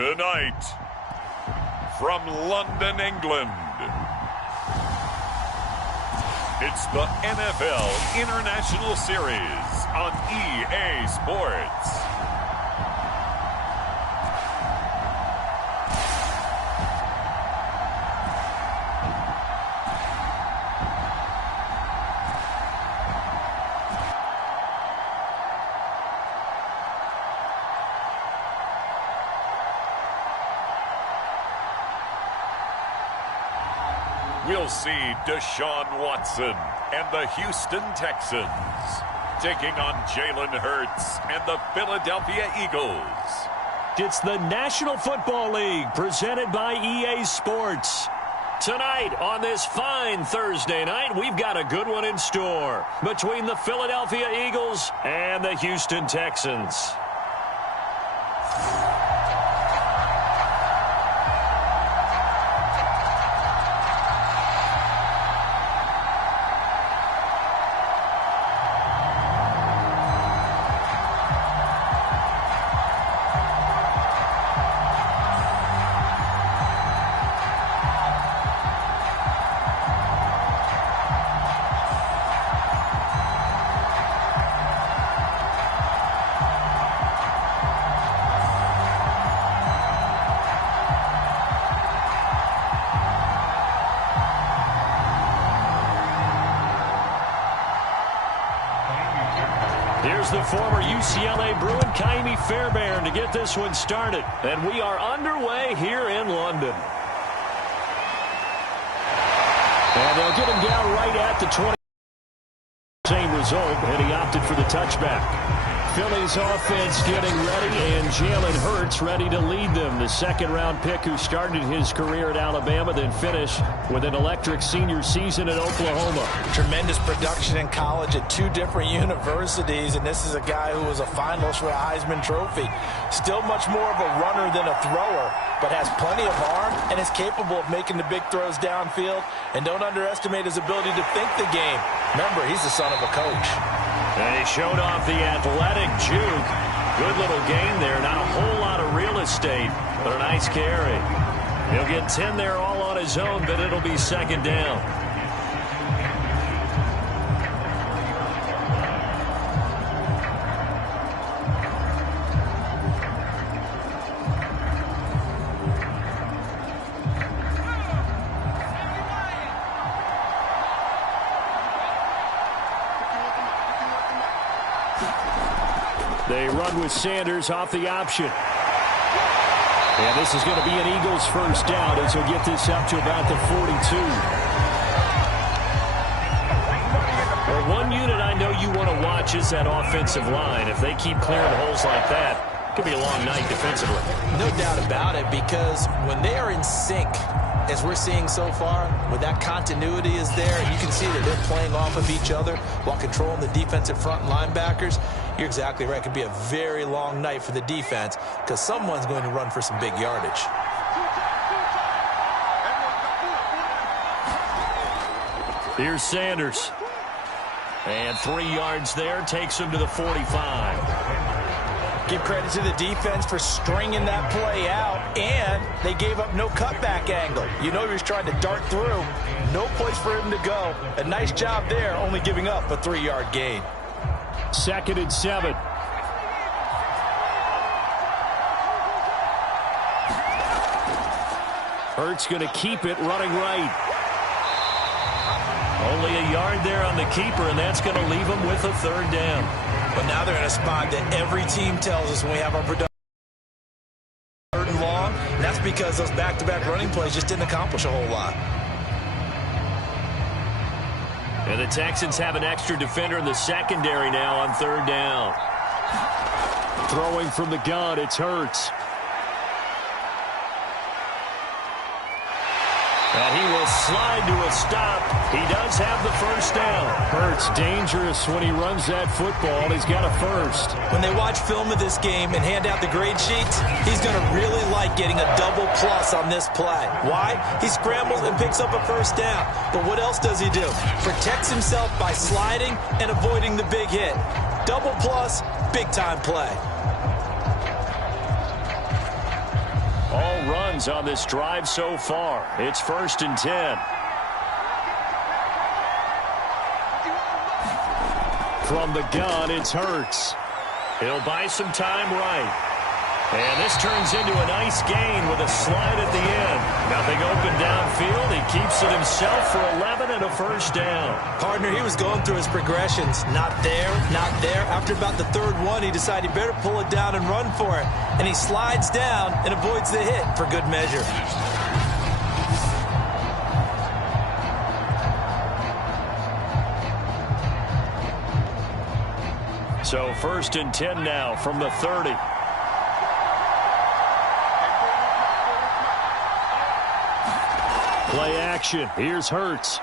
Tonight, from London, England, it's the NFL International Series on EA Sports. We'll see Deshaun Watson and the Houston Texans taking on Jalen Hurts and the Philadelphia Eagles. It's the National Football League presented by EA Sports. Tonight on this fine Thursday night, we've got a good one in store between the Philadelphia Eagles and the Houston Texans. Here's the former UCLA Bruin, Kaimi Fairbairn, to get this one started. And we are underway here in London. And they'll get him down right at the 20. Same result, and he opted for the touchback. Philly's offense getting ready, and Jalen Hurts ready to lead them. The second-round pick who started his career at Alabama, then finished with an electric senior season at Oklahoma. Tremendous production in college at two different universities, and this is a guy who was a finalist for a Heisman Trophy. Still much more of a runner than a thrower, but has plenty of arm and is capable of making the big throws downfield. And don't underestimate his ability to think the game. Remember, he's the son of a coach. And he showed off the athletic juke. Good little gain there. Not a whole lot of real estate, but a nice carry. He'll get 10 there all on his own, but it'll be second down. They run with Sanders off the option. And this is going to be an Eagles first down as he'll get this up to about the 42. Well, one unit I know you want to watch is that offensive line. If they keep clearing holes like that, it could be a long night defensively. No doubt about it, because when they are in sync, as we're seeing so far, when that continuity is there, and you can see that they're playing off of each other while controlling the defensive front linebackers, you're exactly right. It could be a very long night for the defense because someone's going to run for some big yardage. Here's Sanders. And 3 yards there, takes him to the 45. Give credit to the defense for stringing that play out, and they gave up no cutback angle. You know he was trying to dart through. No place for him to go. A nice job there, only giving up a 3-yard gain. 2nd and 7. Hurts going to keep it running right. Only a yard there on the keeper, and that's going to leave him with a 3rd down. But now they're in a spot that every team tells us when we have our production 3rd and long, and that's because those back-to-back running plays just didn't accomplish a whole lot. And the Texans have an extra defender in the secondary now on 3rd down. Throwing from the gun, it's Hurts. And he will slide to a stop. He does have the first down. Hurts dangerous when he runs that football. He's got a first. When they watch film of this game and hand out the grade sheets, he's going to really like getting a double plus on this play. Why? He scrambles and picks up a first down. But what else does he do? Protects himself by sliding and avoiding the big hit. Double plus, big time play. All runs on this drive so far. It's 1st and 10. From the gun, it's Hurts. He'll buy some time right. And this turns into a nice gain with a slide at the end. Nothing open downfield. He keeps it himself for 11 and a 1st down. Partner, he was going through his progressions. Not there, not there. After about the 3rd one, he decided he better pull it down and run for it. And he slides down and avoids the hit for good measure. So 1st and 10 now from the 30. Play action. Here's Hurts.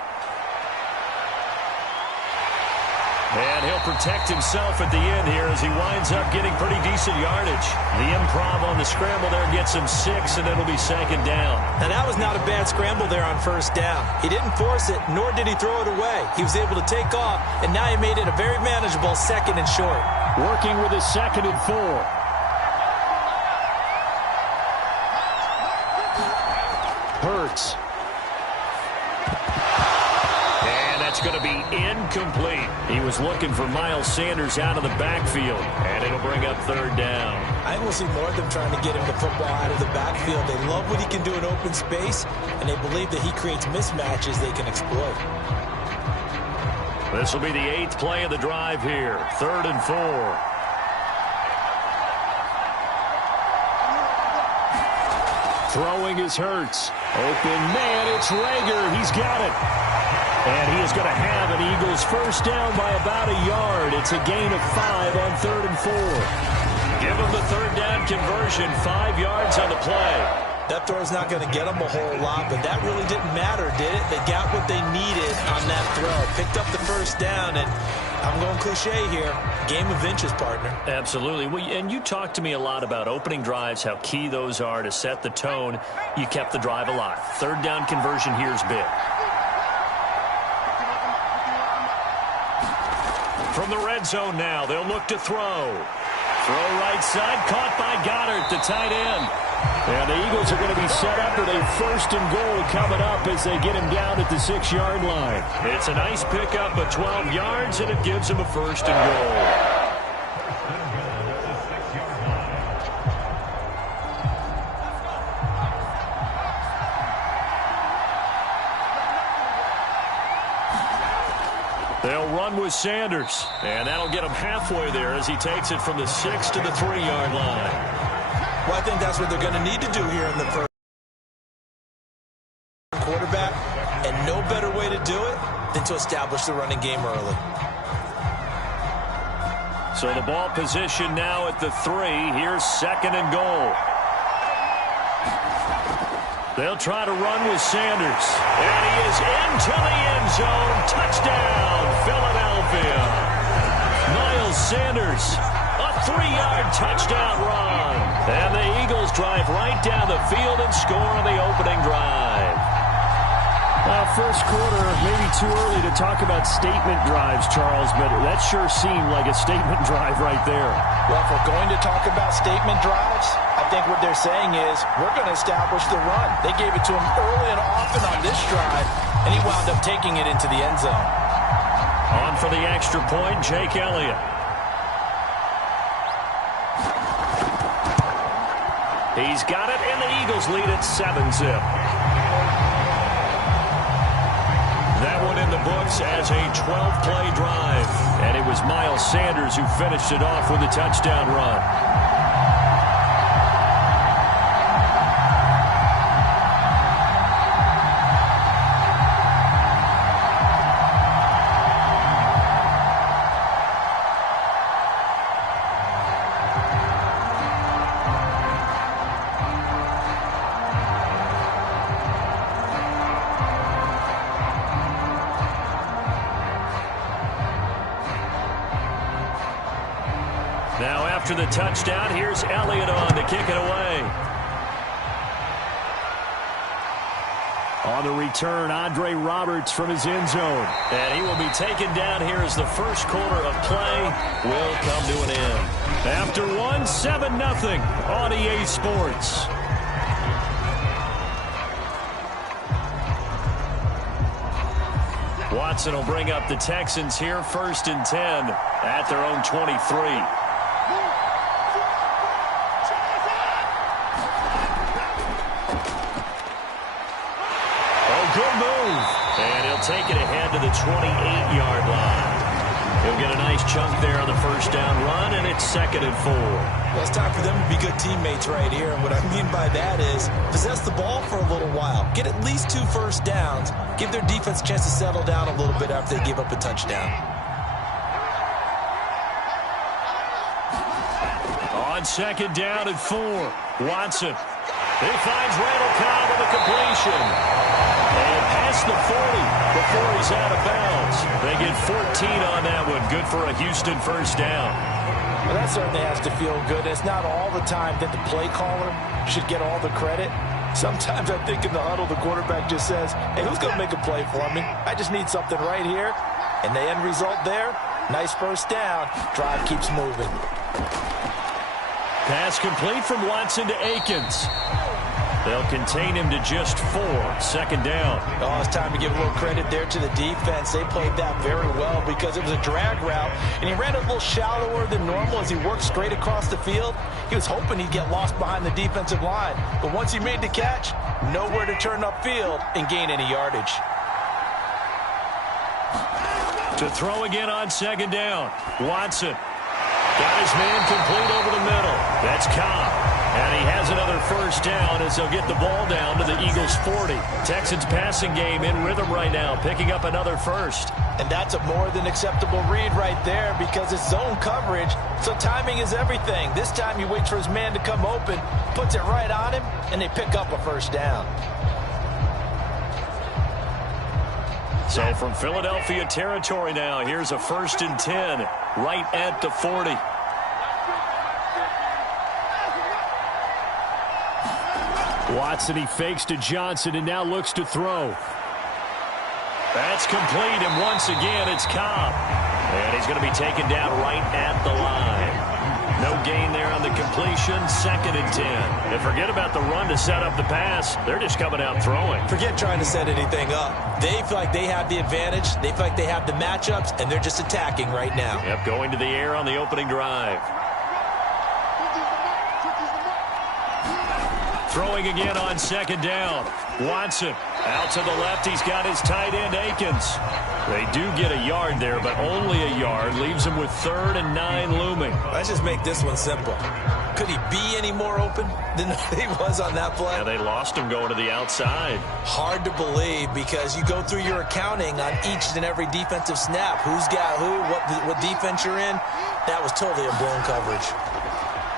And he'll protect himself at the end here as he winds up getting pretty decent yardage. The improv on the scramble there gets him 6, and it'll be 2nd down. And that was not a bad scramble there on 1st down. He didn't force it, nor did he throw it away. He was able to take off, and now he made it a very manageable 2nd and short. Working with his 2nd and 4. Hurts. It's going to be incomplete. He was looking for Miles Sanders out of the backfield, and it'll bring up 3rd down. I will see more of them trying to get him the football out of the backfield. They love what he can do in open space, and they believe that he creates mismatches they can exploit. This will be the 8th play of the drive here. 3rd and 4. Throwing is Hurts. Open man, it's Rager. He's got it. And he is going to have an Eagles 1st down by about a yard. It's a gain of 5 on 3rd and 4. Give him the 3rd down conversion. 5 yards on the play. That throw's not going to get them a whole lot, but that really didn't matter, did it? They got what they needed on that throw. Picked up the 1st down, and I'm going cliche here. Game of inches, partner. Absolutely. Well, and you talked to me a lot about opening drives, how key those are to set the tone. You kept the drive alive. 3rd down conversion here is big. From the red zone now, they'll look to throw. Throw right side, caught by Goddard, the tight end. And the Eagles are going to be set up with a 1st and goal coming up as they get him down at the 6-yard line. It's a nice pickup of 12 yards, and it gives him a 1st and goal. They'll run with Sanders, and that'll get him halfway there as he takes it from the 6 to the 3-yard line. Well, I think that's what they're going to need to do here in the 1st quarterback, and no better way to do it than to establish the running game early. So the ball position now at the 3. Here's 2nd and goal. They'll try to run with Sanders. And he is into the end zone. Touchdown, Philadelphia. Miles Sanders, a 3-yard touchdown run. And the Eagles drive right down the field and score on the opening drive. First quarter, maybe too early to talk about statement drives, Charles, but that sure seemed like a statement drive right there. Well, if we're going to talk about statement drives, I think what they're saying is we're going to establish the run. They gave it to him early and often on this drive, and he wound up taking it into the end zone. On for the extra point, Jake Elliott. He's got it, and the Eagles lead at 7-zip. That one in the books as a 12-play drive. And it was Miles Sanders who finished it off with a touchdown run. Now after the touchdown, here's Elliott on to kick it away. On the return, Andre Roberts from his end zone. And he will be taken down here as the first quarter of play will come to an end. After one, 7-0 on EA Sports. Watson will bring up the Texans here, 1st and 10 at their own 23. Good move. And he'll take it ahead to the 28-yard line. He'll get a nice chunk there on the first down run, and it's 2nd and 4. Well, it's time for them to be good teammates right here. And what I mean by that is possess the ball for a little while. Get at least 2 first downs. Give their defense a chance to settle down a little bit after they give up a touchdown. On 2nd down and 4, Watson. He finds Randall Cobb with a completion. And past the 40 before he's out of bounds. They get 14 on that one. Good for a Houston first down. Well, that certainly has to feel good. It's not all the time that the play caller should get all the credit. Sometimes I think in the huddle, the quarterback just says, hey, who's going to make a play for me? I just need something right here. And the end result there, nice first down. Drive keeps moving. Pass complete from Watson to Akins. They'll contain him to just 4. 2nd down. Oh, it's time to give a little credit there to the defense. They played that very well because it was a drag route, and he ran a little shallower than normal as he worked straight across the field. He was hoping he'd get lost behind the defensive line, but once he made the catch, nowhere to turn upfield and gain any yardage. To throw again on 2nd down. Watson. Got his man complete over the middle. That's Cobb. And he has another first down as they'll get the ball down to the Eagles' 40. Texans passing game in rhythm right now, picking up another first. And that's a more than acceptable read right there because it's zone coverage, so timing is everything. This time he waits for his man to come open, puts it right on him, and they pick up a first down. So from Philadelphia territory now, here's a 1st and 10 right at the 40. Watson, he fakes to Johnson and now looks to throw. That's complete, and once again it's Cobb. And he's going to be taken down right at the line. No gain there on the completion, 2nd and 10. And forget about the run to set up the pass. They're just coming out throwing. Forget trying to set anything up. They feel like they have the advantage. They feel like they have the matchups, and they're just attacking right now. Yep, going to the air on the opening drive. Throwing again on 2nd down. Watson out to the left. He's got his tight end, Akins. They do get a yard there, but only a yard. Leaves him with 3rd and 9 looming. Let's just make this one simple. Could he be any more open than he was on that play? Yeah, they lost him going to the outside. Hard to believe because you go through your accounting on each and every defensive snap. Who's got who, what defense you're in. That was totally a blown coverage.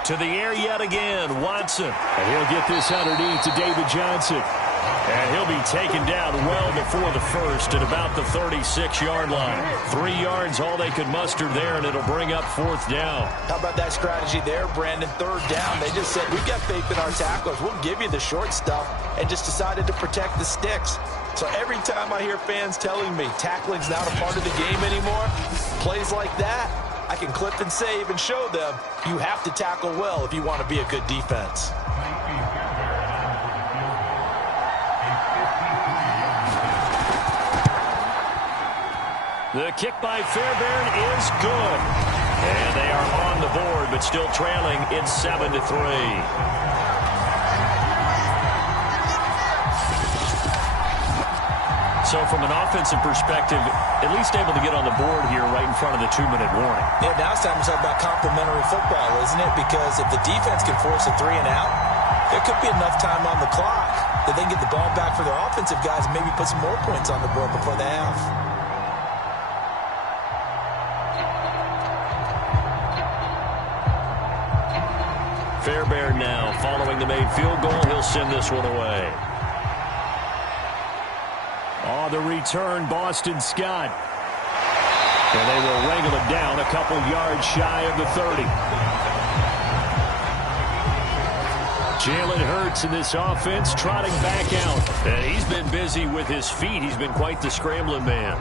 To the air yet again, Watson. And he'll get this underneath to David Johnson. And he'll be taken down well before the first at about the 36-yard line. 3 yards, all they could muster there, and it'll bring up 4th down. How about that strategy there, Brandon? 3rd down. They just said, we've got faith in our tacklers. We'll give you the short stuff, and just decided to protect the sticks. So every time I hear fans telling me tackling's not a part of the game anymore, plays like that, I can clip and save and show them you have to tackle well if you want to be a good defense. The kick by Fairbairn is good. And they are on the board, but still trailing. It's 7-3. So from an offensive perspective, at least able to get on the board here right in front of the 2-minute warning. Yeah, now it's time to talk about complementary football, isn't it? Because if the defense can force a 3 and out, there could be enough time on the clock that they can get the ball back for their offensive guys and maybe put some more points on the board before the half. Fairbairn now following the made field goal. He'll send this one away. On the return, Boston Scott. And they will wrangle it down a couple yards shy of the 30. Jalen Hurts in this offense trotting back out. And he's been busy with his feet. He's been quite the scrambling man.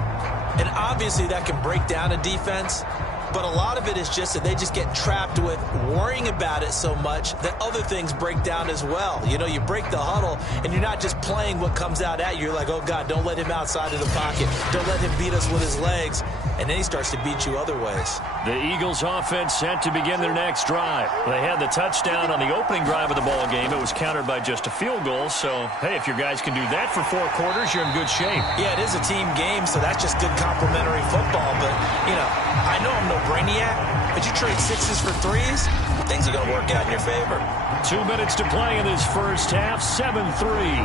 And obviously that can break down a defense. But a lot of it is just that they just get trapped with worrying about it so much that other things break down as well. You know, you break the huddle, and you're not just playing what comes out at you. You're like, oh, God, don't let him outside of the pocket. Don't let him beat us with his legs. And then he starts to beat you other ways. The Eagles offense set to begin their next drive. They had the touchdown on the opening drive of the ball game. It was countered by just a field goal. So, hey, if your guys can do that for 4 quarters, you're in good shape. Yeah, it is a team game, so that's just good complementary football. But, you know, I know I'm no brainiac, but you trade 6s for 3s, things are going to work out in your favor. 2 minutes to play in this first half. 7-3,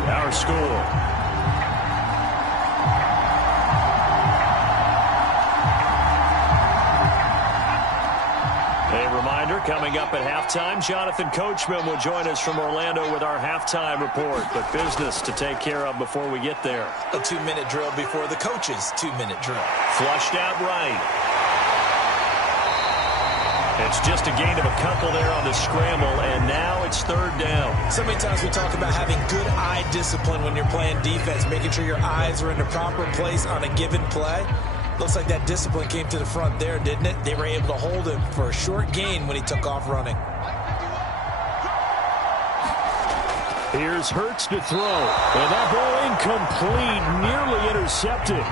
our score. Coming up at halftime, Jonathan Coachman will join us from Orlando with our halftime report. But business to take care of before we get there. A 2-minute drill before the coach's 2-minute drill. Flushed out right. It's just a gain of a couple there on the scramble, and now it's 3rd down. So many times we talk about having good eye discipline when you're playing defense, making sure your eyes are in the proper place on a given play. Looks like that discipline came to the front there, didn't it? They were able to hold him for a short gain when he took off running. Here's Hurts to throw. And that ball incomplete, nearly intercepted.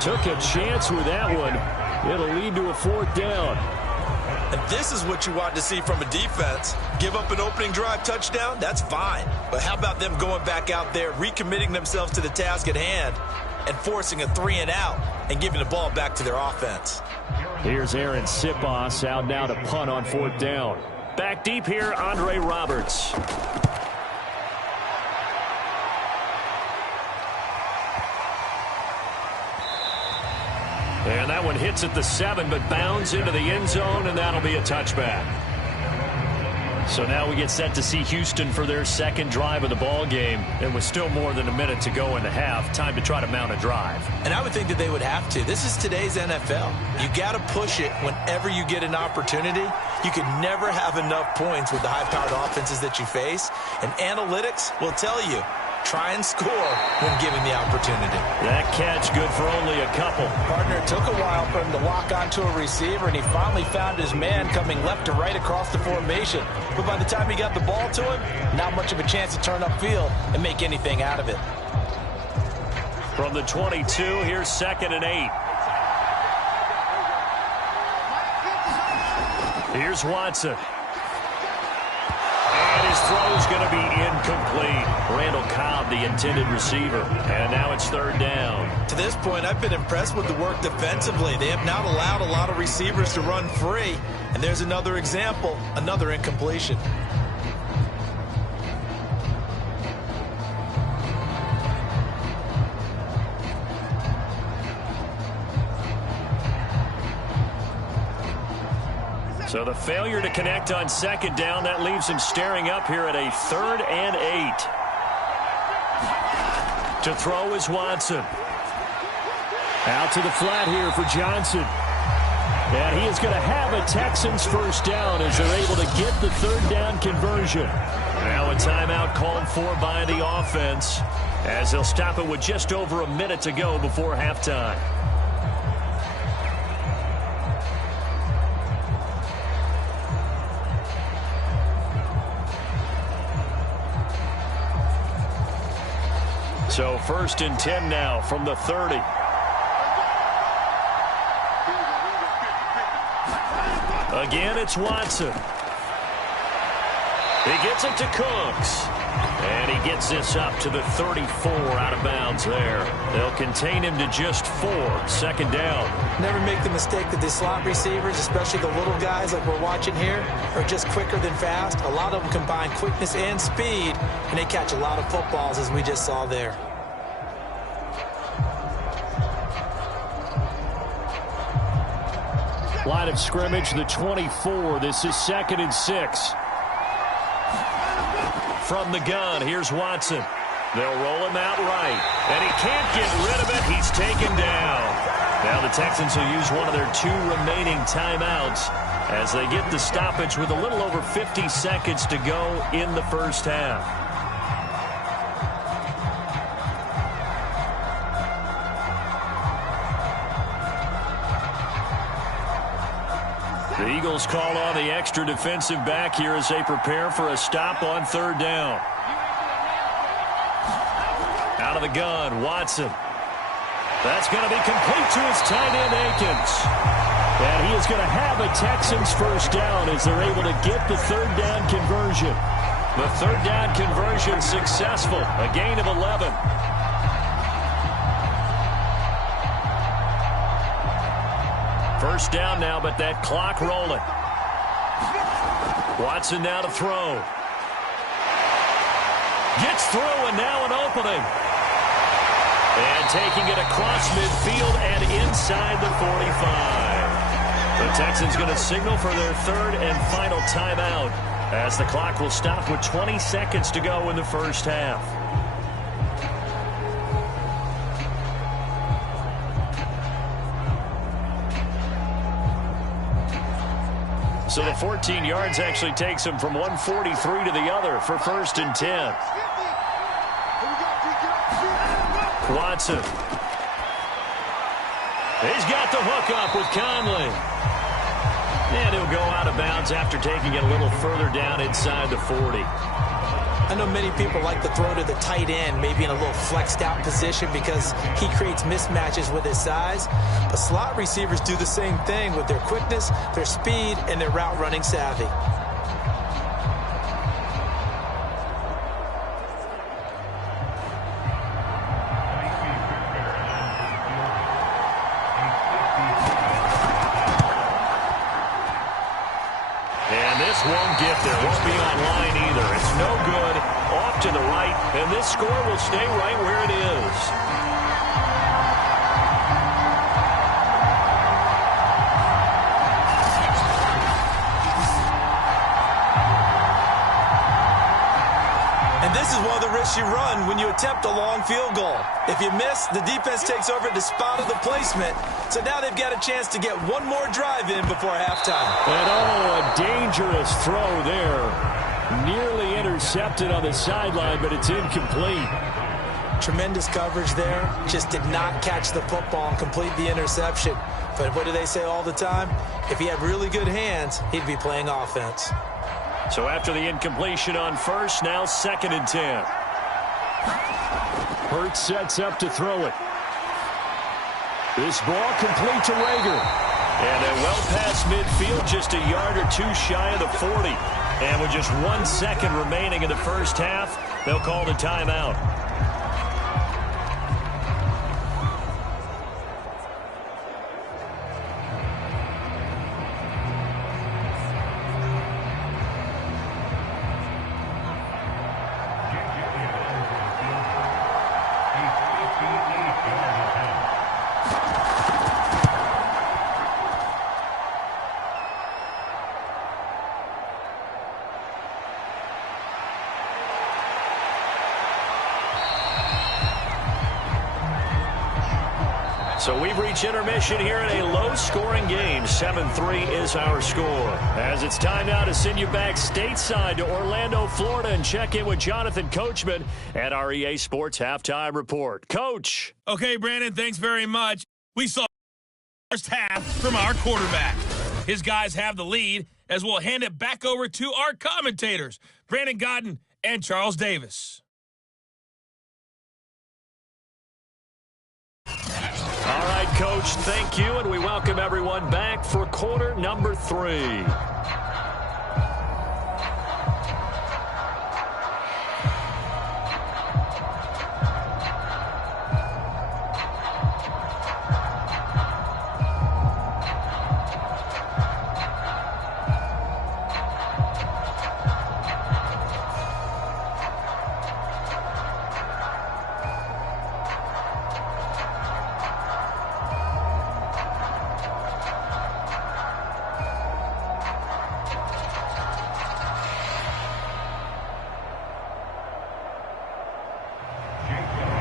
Took a chance with that one. It'll lead to a 4th down. And this is what you want to see from a defense. Give up an opening drive touchdown, that's fine. But how about them going back out there, recommitting themselves to the task at hand, and forcing a 3-and-out and giving the ball back to their offense. Here's Aaron Sipos out now to punt on 4th down. Back deep here, Andre Roberts. And that one hits at the 7, but bounds into the end zone, and that'll be a touchback. So now we get set to see Houston for their 2nd drive of the ball game. And with still more than a minute to go in the half, time to try to mount a drive. And I would think that they would have to. This is today's NFL. You got to push it whenever you get an opportunity. You can never have enough points with the high-powered offenses that you face. And analytics will tell you, try and score when given the opportunity. That catch good for only a couple. Partner, it took a while for him to lock onto a receiver, and he finally found his man coming left to right across the formation. But by the time he got the ball to him, not much of a chance to turn upfield and make anything out of it. From the 22, here's 2nd and 8. Here's Watson. And his throw's going to be incomplete. Randall Cobb, the intended receiver. And now it's 3rd down. To this point, I've been impressed with the work defensively. They have not allowed a lot of receivers to run free. And there's another example, another incompletion. So the failure to connect on 2nd down, that leaves him staring up here at a 3rd and 8. To throw is Watson. Out to the flat here for Johnson. And he is going to have a Texans 1st down as they're able to get the 3rd down conversion. Now a timeout called for by the offense as they'll stop it with just over a minute to go before halftime. So 1st and 10 now from the 30. Again, it's Watson. He gets it to Cooks. And he gets this up to the 34 out of bounds there. They'll contain him to just 4. 2nd down. Never make the mistake that the slot receivers, especially the little guys like we're watching here, are just quicker than fast. A lot of them combine quickness and speed, and they catch a lot of footballs, as we just saw there. Line of scrimmage, the 24. This is 2nd and 6. From the gun, here's Watson. They'll roll him out right. And he can't get rid of it. He's taken down. Now the Texans will use one of their 2 remaining timeouts as they get the stoppage with a little over 50 seconds to go in the first half. The Eagles call on the extra defensive back here as they prepare for a stop on third down. Out of the gun, Watson. That's going to be complete to his tight end, Akins. And he is going to have a Texans first down as they're able to get the third down conversion. The third down conversion successful, a gain of 11. First down now, but that clock rolling. Watson now to throw. Gets through, and now an opening. And taking it across midfield and inside the 45. The Texans going to signal for their third and final timeout as the clock will stop with 20 seconds to go in the first half. So the 14 yards actually takes him from 143 to the other for first and 10. Watson. He's got the hook up with Conley. And he'll go out of bounds after taking it a little further down inside the 40. I know many people like to throw to the tight end, maybe in a little flexed out position because he creates mismatches with his size. But slot receivers do the same thing with their quickness, their speed, and their route running savvy. Won't get there. Won't be online either. It's no good. Off to the right, and this score will stay right where it is. And this is one of the risks you run when you attempt a long field goal. If you miss, the defense takes over at the spot of the placement. So now they've got a chance to get one more drive in before halftime. And a dangerous throw there. Nearly intercepted on the sideline, but it's incomplete. Tremendous coverage there. Just did not catch the football and complete the interception. But what do they say all the time? If he had really good hands, he'd be playing offense. So after the incompletion on first, now second and 10. Hurts sets up to throw it. This ball complete to Rager. And well past midfield, just a yard or two shy of the 40. And with just 1 second remaining in the first half, they'll call the timeout. So we've reached intermission here in a low-scoring game. 7-3 is our score. As it's time now to send you back stateside to Orlando, Florida, and check in with Jonathan Coachman at our EA Sports Halftime Report. Coach. Okay, Brandon, thanks very much. We saw the first half from our quarterback. His guys have the lead as we'll hand it back over to our commentators, Brandon Godden and Charles Davis. All right, Coach, thank you, and we welcome everyone back for quarter number 3.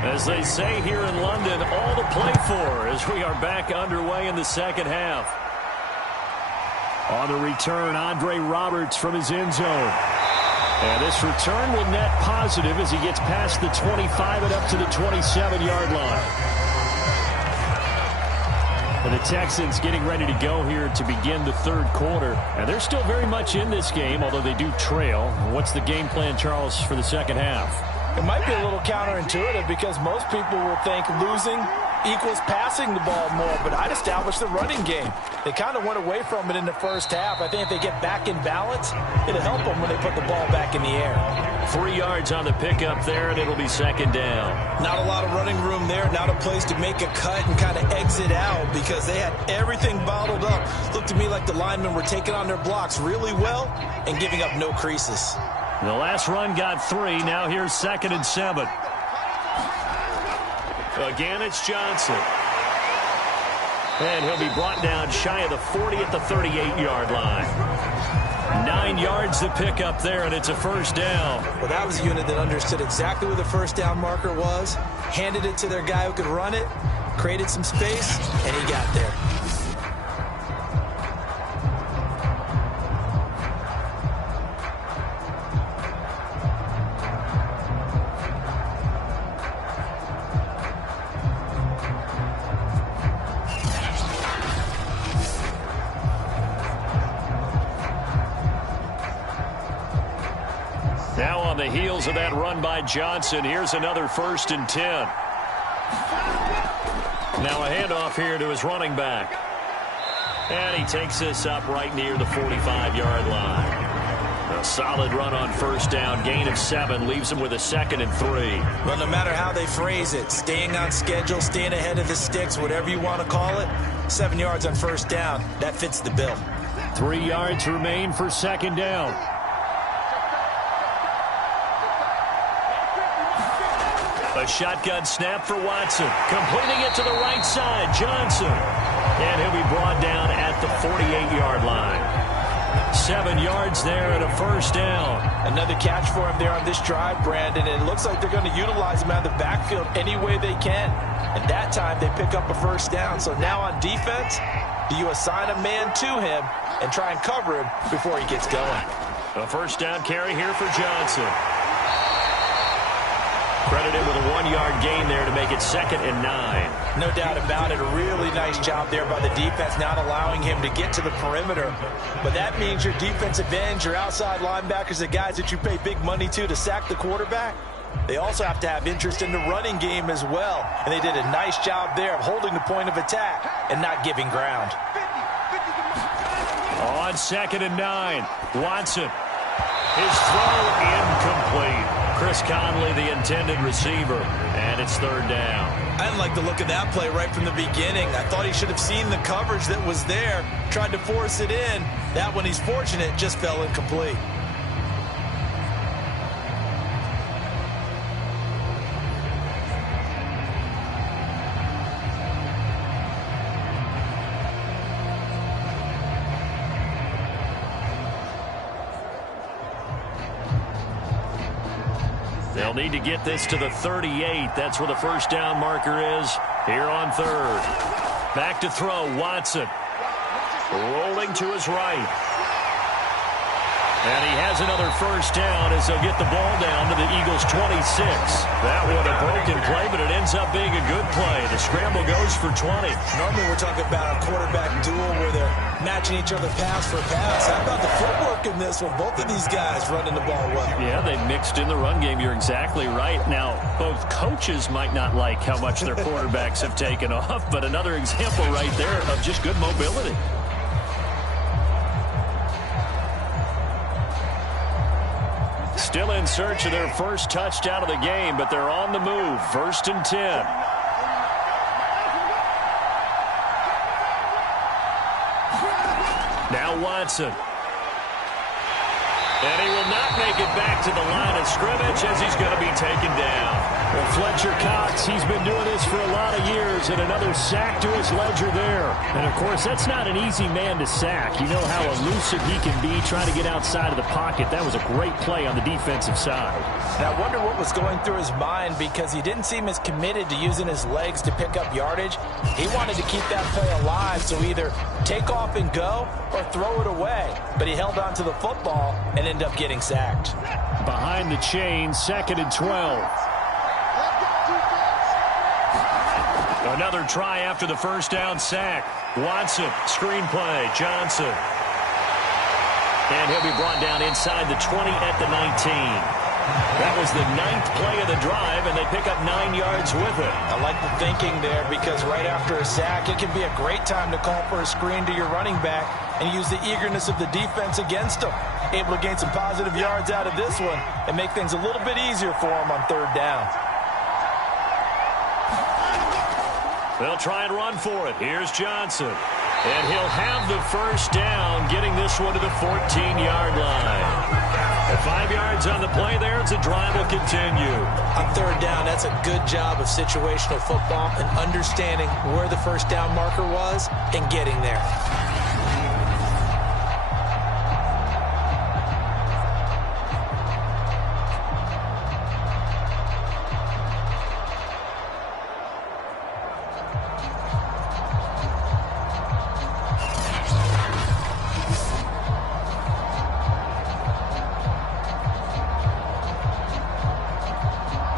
As they say here in London, all to play for as we are back underway in the second half. On the return, Andre Roberts from his end zone. And this return will net positive as he gets past the 25 and up to the 27-yard line. And the Texans getting ready to go here to begin the third quarter. And they're still very much in this game, although they do trail. What's the game plan, Charles, for the second half? It might be a little counterintuitive because most people will think losing equals passing the ball more, but I'd establish the running game. They kind of went away from it in the first half. I think if they get back in balance, it'll help them when they put the ball back in the air. 3 yards on the pickup there, and it'll be second down. Not a lot of running room there, not a place to make a cut and kind of exit out because they had everything bottled up. Looked to me like the linemen were taking on their blocks really well and giving up no creases. The last run got 3. Now here's 2nd and 7. Again, it's Johnson. And he'll be brought down shy of the 40 at the 38-yard line. 9 yards to pick up there, and it's a first down. Well, that was a unit that understood exactly where the first down marker was, handed it to their guy who could run it, created some space, and he got there. Now on the heels of that run by Johnson, here's another 1st and 10. Now a handoff here to his running back. And he takes this up right near the 45-yard line. A solid run on first down, gain of 7, leaves him with a 2nd and 3. Well, no matter how they phrase it, staying on schedule, staying ahead of the sticks, whatever you want to call it, 7 yards on first down, that fits the bill. 3 yards remain for second down. A shotgun snap for Watson. Completing it to the right side, Johnson. And he'll be brought down at the 48-yard line. 7 yards there and a first down. Another catch for him there on this drive, Brandon. And it looks like they're going to utilize him out of the backfield any way they can. And that time they pick up a first down. So now on defense, do you assign a man to him and try and cover him before he gets going? A first down carry here for Johnson. Credited with a 1-yard gain there to make it 2nd and 9. No doubt about it. A really nice job there by the defense, not allowing him to get to the perimeter. But that means your defensive ends, your outside linebackers, the guys that you pay big money to sack the quarterback, they also have to have interest in the running game as well. And they did a nice job there of holding the point of attack and not giving ground. On 2nd and 9, Watson. His throw incomplete. Chris Conley, the intended receiver, and it's 3rd down. I didn't like the look of that play right from the beginning. I thought he should have seen the coverage that was there, tried to force it in. That one, he's fortunate, just fell incomplete. They'll need to get this to the 38. That's where the first down marker is here on 3rd. Back to throw, Watson. Rolling to his right. And he has another first down as they'll get the ball down to the Eagles' 26. That was a broken play, but it ends up being a good play. The scramble goes for 20. Normally we're talking about a quarterback duel where they're matching each other pass for pass. How about the footwork in this one? Both of these guys running the ball well. Yeah, they mixed in the run game. You're exactly right. Now, both coaches might not like how much their quarterbacks have taken off, but another example right there of just good mobility. Still in search of their first touchdown of the game, but they're on the move. 1st and 10. Now Watson. And he will not make it back to the line of scrimmage as he's going to be taken down. Well, Fletcher Cox, he's been doing this for a lot of years, and another sack to his ledger there. And, of course, that's not an easy man to sack. You know how elusive he can be trying to get outside of the pocket. That was a great play on the defensive side. And I wonder what was going through his mind because he didn't seem as committed to using his legs to pick up yardage. He wanted to keep that play alive, so either take off and go or throw it away. But he held on to the football and ended up getting sacked. Behind the chain, 2nd and 12. A Another try after the first down sack. Watson, screen play, Johnson. And he'll be brought down inside the 20 at the 19. That was the 9th play of the drive, and they pick up 9 yards with it. I like the thinking there because right after a sack, it can be a great time to call for a screen to your running back and use the eagerness of the defense against them. Able to gain some positive yards out of this one and make things a little bit easier for them on 3rd down. They'll try and run for it. Here's Johnson. And he'll have the first down, getting this one to the 14-yard line. 5 yards on the play there as the drive will continue. On 3rd down, that's a good job of situational football and understanding where the first down marker was and getting there.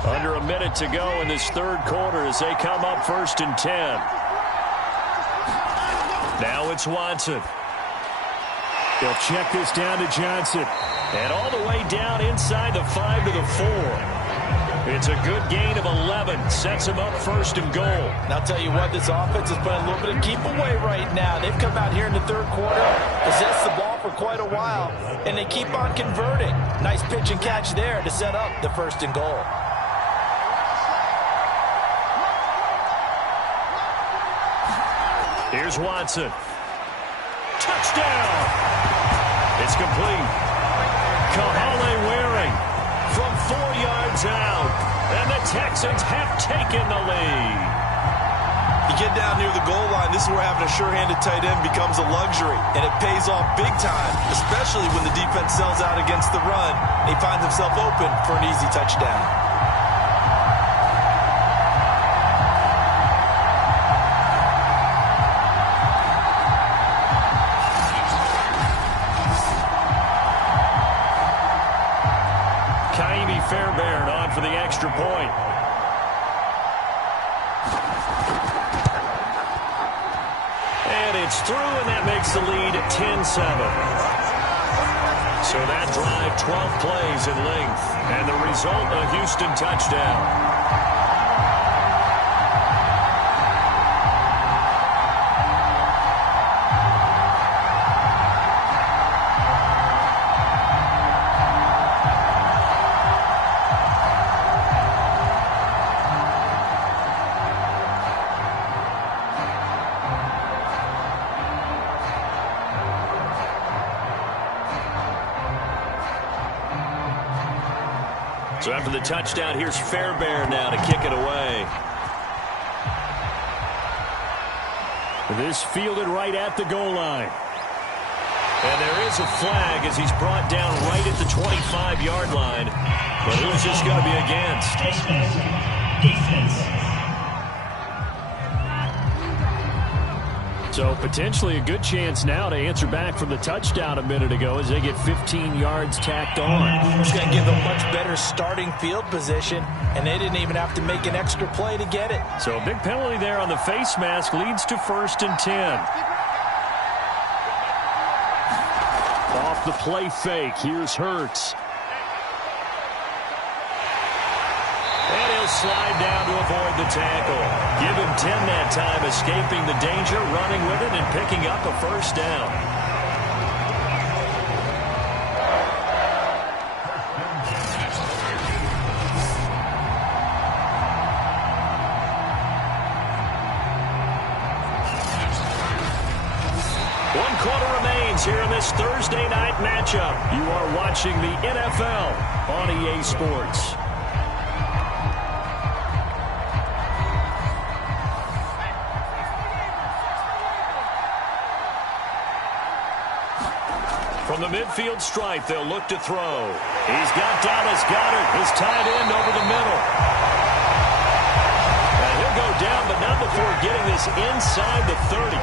Under a minute to go in this 3rd quarter as they come up 1st and 10. Now it's Watson. They'll check this down to Johnson. And all the way down inside the 5 to the 4. It's a good gain of 11. Sets him up 1st and goal. And I'll tell you what, this offense is playing a little bit of keep away right now. They've come out here in the 3rd quarter, possessed the ball for quite a while, and they keep on converting. Nice pitch and catch there to set up the 1st and goal. Here's Watson. Touchdown! It's complete. Kahale Waring from 4 yards out. And the Texans have taken the lead. You get down near the goal line, this is where having a sure-handed tight end becomes a luxury. And it pays off big time, especially when the defense sells out against the run. And he finds himself open for an easy touchdown. Fairbairn on for the extra point. And it's through, and that makes the lead 10-7. So that drive, 12 plays in length, and the result, a Houston touchdown. So after the touchdown, here's Fairbairn now to kick it away. This fielded right at the goal line. And there is a flag as he's brought down right at the 25-yard line. But who's this going to be against? Defense. So potentially a good chance now to answer back from the touchdown a minute ago as they get 15 yards tacked on. It's going to give them much better starting field position, and they didn't even have to make an extra play to get it. So a big penalty there on the face mask leads to 1st and 10. Off the play fake, here's Hurts. And he'll slide down to avoid the tackle. Give him 10 that time, escaping the danger, running with it, and picking up a first down. One quarter remains here in this Thursday night matchup. You are watching the NFL on EA Sports. From the midfield stripe, they'll look to throw. He's got Dallas Goedert, his tight end, over the middle. And he'll go down, but not before getting this inside the 30.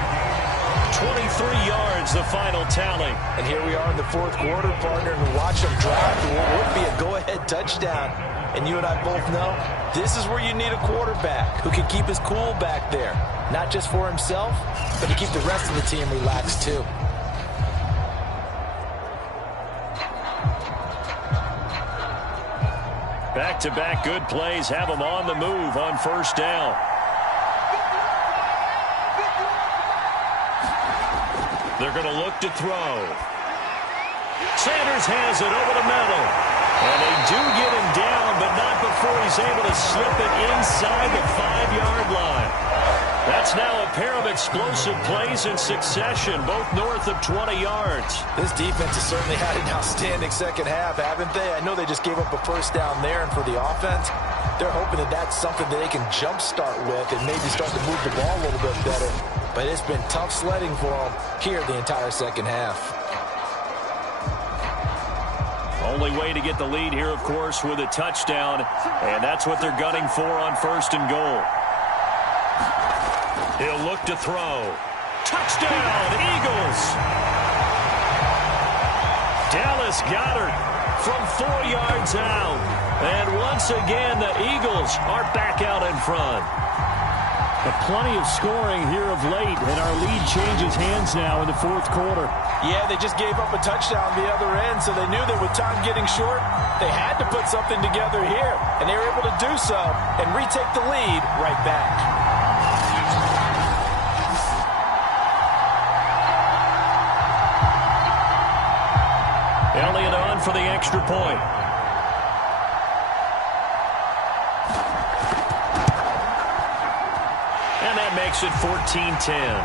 23 yards, the final tally. And here we are in the fourth quarter, partner, and watch them drive for what would be a go-ahead touchdown. And you and I both know this is where you need a quarterback who can keep his cool back there. Not just for himself, but to keep the rest of the team relaxed too. Back-to-back good plays have them on the move on first down. They're going to look to throw. Sanders has it over the middle. And they do get him down, but not before he's able to slip it inside the 5-yard line. That's now a pair of explosive plays in succession, both north of 20 yards. This defense has certainly had an outstanding second half, haven't they? I know they just gave up a first down there, and for the offense, they're hoping that that's something that they can jumpstart with and maybe start to move the ball a little bit better. But it's been tough sledding for them here the entire second half. Only way to get the lead here, of course, with a touchdown, and that's what they're gunning for on first and goal. He'll look to throw. Touchdown, Eagles! Dallas Goedert from 4 yards out. And once again, the Eagles are back out in front. Plenty of scoring here of late, and our lead changes hands now in the fourth quarter. Yeah, they just gave up a touchdown the other end, so they knew that with time getting short, they had to put something together here. And they were able to do so and retake the lead right back. Elliott on for the extra point. And that makes it 14-10.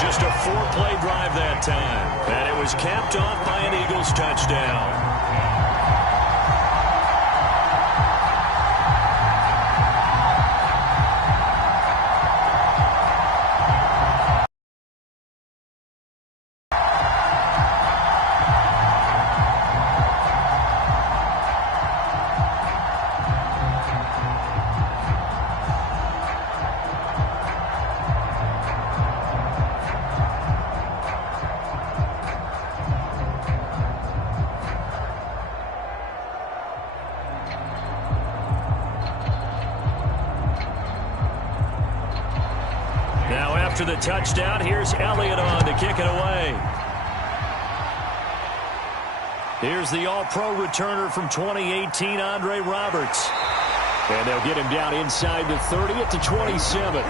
Just a 4-play drive that time. And it was capped off by an Eagles touchdown. After the touchdown, here's Elliott on to kick it away. Here's the All-Pro returner from 2018, Andre Roberts. And they'll get him down inside the 30 at the 27.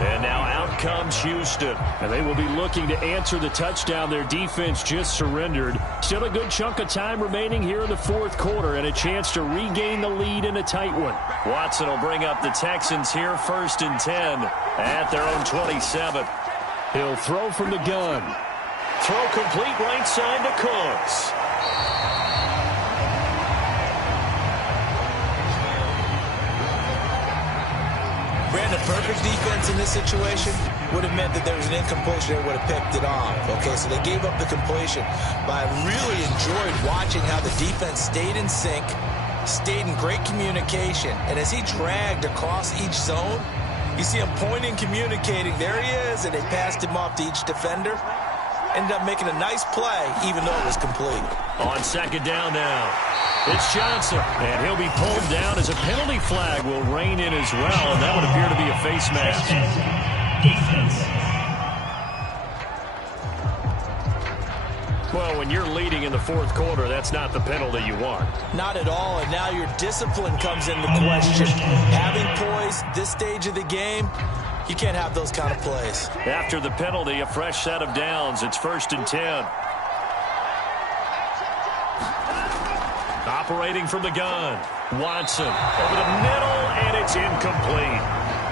And now out comes Houston. And they will be looking to answer the touchdown their defense just surrendered. Still a good chunk of time remaining here in the fourth quarter and a chance to regain the lead in a tight one. Watson will bring up the Texans here first and 10 at their own 27. He'll throw from the gun. Throw complete right side to Cooks. Brandon, perfect defense in this situation would have meant that there was an incompletion that would have picked it off. Okay, so they gave up the completion. But I really enjoyed watching how the defense stayed in sync, stayed in great communication. And as he dragged across each zone, you see him pointing, communicating. There he is, and they passed him off to each defender. Ended up making a nice play, even though it was complete. On second down now, it's Johnson, and he'll be pulled down as a penalty flag will rein in as well, and that would appear to be a face mask. Defense. Well, when you're leading in the fourth quarter, that's not the penalty you want. Not at all, and now your discipline comes into question. Having poise this stage of the game, you can't have those kind of plays. After the penalty, a fresh set of downs. It's first and 10. Operating from the gun. Watson over the middle, and it's incomplete.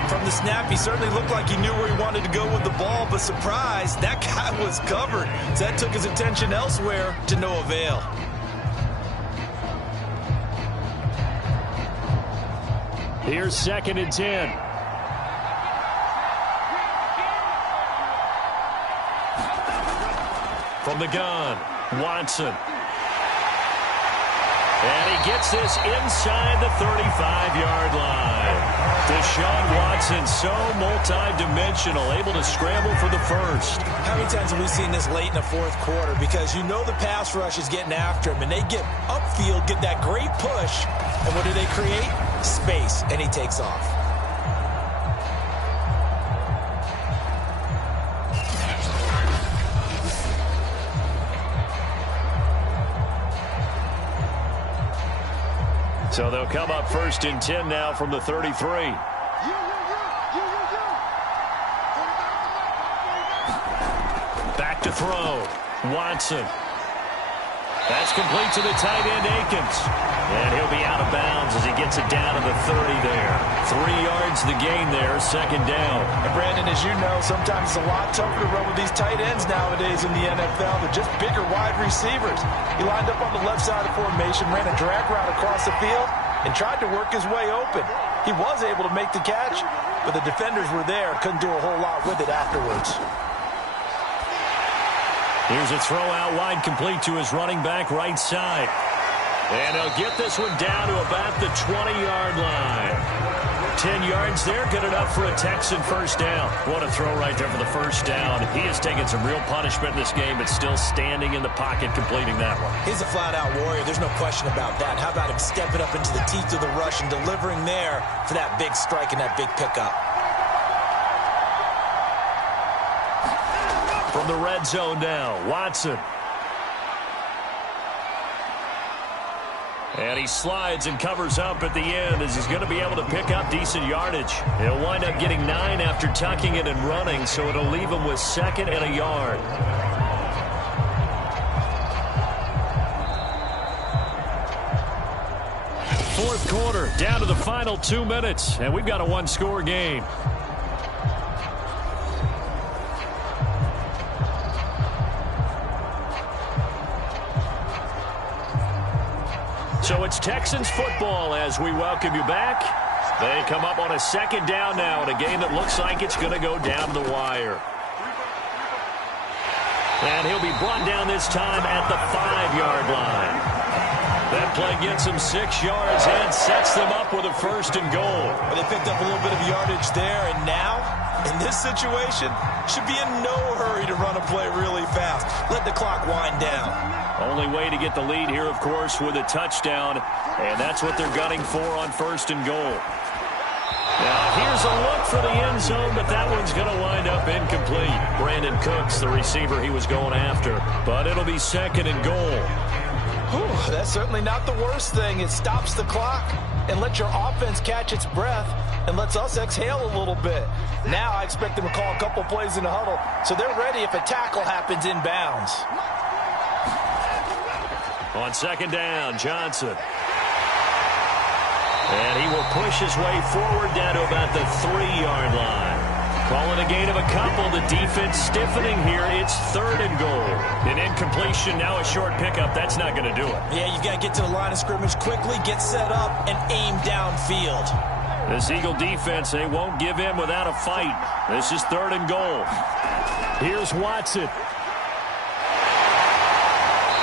From the snap, he certainly looked like he knew where he wanted to go with the ball, but surprise, that guy was covered. So that took his attention elsewhere to no avail. Here's second and 10. From the gun, Watson. And he gets this inside the 35-yard line. Deshaun Watson, so multi-dimensional, able to scramble for the first. How many times have we seen this late in the fourth quarter? Because you know the pass rush is getting after him, and they get upfield, get that great push, and what do they create? Space, and he takes off. So they'll come up 1st and 10 now from the 33. Back to throw. Watson. That's complete to the tight end, Akins. And he'll be out of bounds as he gets it down to the 30 there. 3 yards the gain there, 2nd down. And Brandon, as you know, sometimes it's a lot tougher to run with these tight ends nowadays in the NFL. They're just bigger wide receivers. He lined up on the left side of the formation, ran a drag route across the field, and tried to work his way open. He was able to make the catch, but the defenders were there, couldn't do a whole lot with it afterwards. Here's a throw out wide, complete to his running back right side. And he'll get this one down to about the 20-yard line. 10 yards there, good enough for a Texan first down. What a throw right there for the first down. He has taken some real punishment in this game, but still standing in the pocket, completing that one. He's a flat-out warrior. There's no question about that. How about him stepping up into the teeth of the rush and delivering there for that big strike and that big pickup? From the red zone now, Watson. And he slides and covers up at the end as he's going to be able to pick up decent yardage. He'll wind up getting 9 after tucking it and running, so it'll leave him with 2nd and a yard. Fourth quarter, down to the final 2 minutes, and we've got a 1-score game. So it's Texans football as we welcome you back. They come up on a 2nd down now in a game that looks like it's going to go down the wire. And he'll be brought down this time at the 5-yard line. That play gets him 6 yards and sets them up with a 1st and goal. Well, they picked up a little bit of yardage there, and now, in this situation, should be in no hurry to run a play really fast. Let the clock wind down. Only way to get the lead here, of course, with a touchdown, and that's what they're gunning for on 1st and goal. Now, here's a look for the end zone, but that one's going to wind up incomplete. Brandon Cooks, the receiver he was going after, but it'll be 2nd and goal. Whew, that's certainly not the worst thing. It stops the clock and lets your offense catch its breath and lets us exhale a little bit. Now I expect them to call a couple plays in the huddle, so they're ready if a tackle happens inbounds. On 2nd down, Johnson. And he will push his way forward down to about the 3-yard line. Calling a gain of a couple. The defense stiffening here. It's 3rd and goal. An incompletion, now a short pickup. That's not going to do it. Yeah, you've got to get to the line of scrimmage quickly, get set up, and aim downfield. This Eagle defense, they won't give in without a fight. This is 3rd and goal. Here's Watson.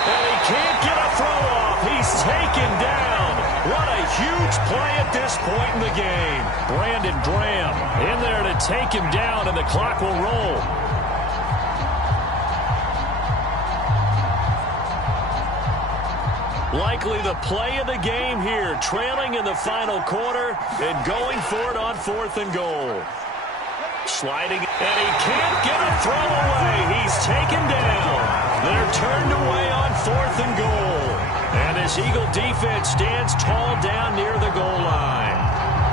And he can't get a throw off. He's taken down. What a huge play at this point in the game. Brandon Graham in there to take him down, and the clock will roll. Likely the play of the game here, trailing in the final quarter and going for it on 4th and goal. Sliding, and he can't get a throw away. He's taken down. They're turned away on 4th and goal. And this Eagle defense stands tall down near the goal line.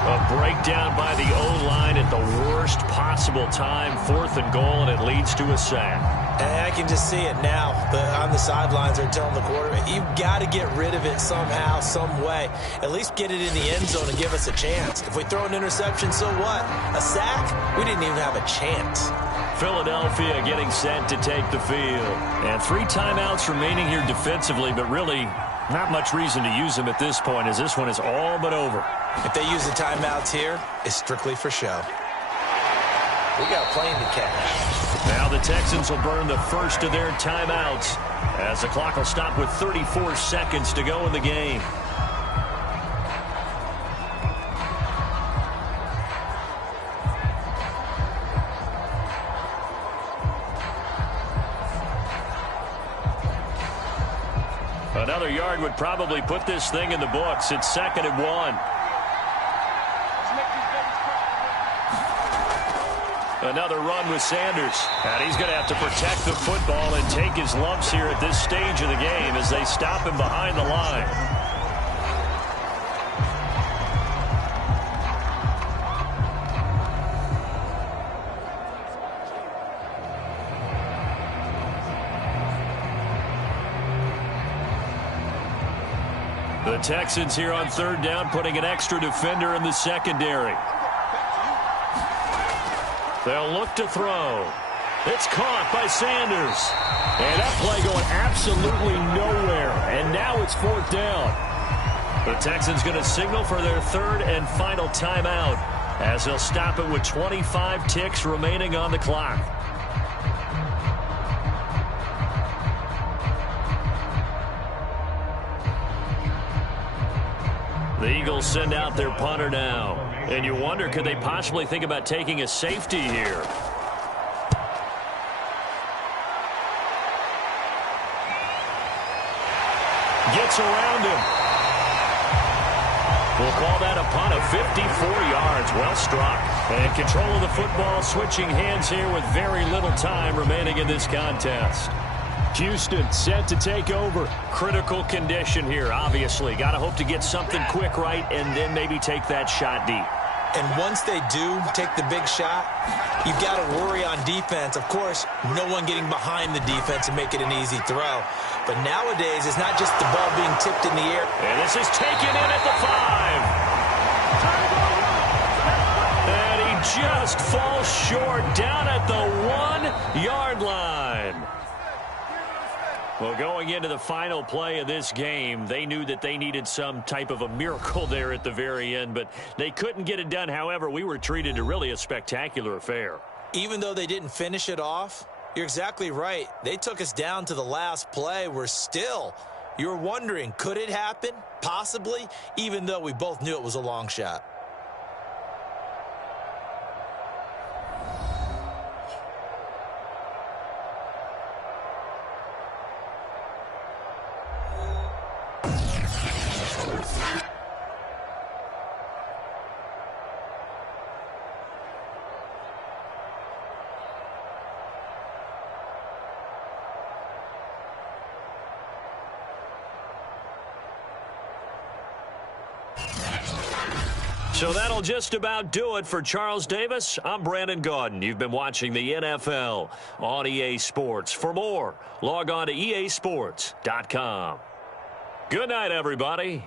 A breakdown by the O-line at the worst possible time. 4th and goal, and it leads to a sack. And I can just see it now. On the sidelines, they're telling the quarterback, you've got to get rid of it somehow, some way. At least get it in the end zone and give us a chance. If we throw an interception, so what? A sack? We didn't even have a chance. Philadelphia getting set to take the field. And 3 timeouts remaining here defensively, but really not much reason to use them at this point, as this one is all but over. If they use the timeouts here, it's strictly for show. We got a plane to catch. Now the Texans will burn the first of their timeouts as the clock will stop with 34 seconds to go in the game. Another yard would probably put this thing in the books. It's 2nd and 1. Another run with Sanders. And he's going to have to protect the football and take his lumps here at this stage of the game as they stop him behind the line. The Texans here on 3rd down, putting an extra defender in the secondary. They'll look to throw. It's caught by Sanders. And that play going absolutely nowhere. And now it's 4th down. The Texans going to signal for their 3rd and final timeout as they'll stop it with 25 ticks remaining on the clock. The Eagles send out their punter now. And you wonder, could they possibly think about taking a safety here? Gets around him. We'll call that a punt of 54 yards. Well struck. And control of the football switching hands here with very little time remaining in this contest. Houston set to take over. Critical condition here, obviously. Got to hope to get something quick right and then maybe take that shot deep. And once they do take the big shot, you've got to worry on defense. Of course, no one getting behind the defense and make it an easy throw. But nowadays, it's not just the ball being tipped in the air. And this is taken in at the 5. And he just falls short down at the 1-yard line. Well, going into the final play of this game, they knew that they needed some type of a miracle there at the very end, but they couldn't get it done. However, we were treated to really a spectacular affair. Even though they didn't finish it off, you're exactly right. They took us down to the last play. You're wondering, could it happen? Possibly, even though we both knew it was a long shot. So that'll just about do it for Charles Davis. I'm Brandon Gaudin. You've been watching the NFL on EA Sports. For more, log on to easports.com. Good night, everybody.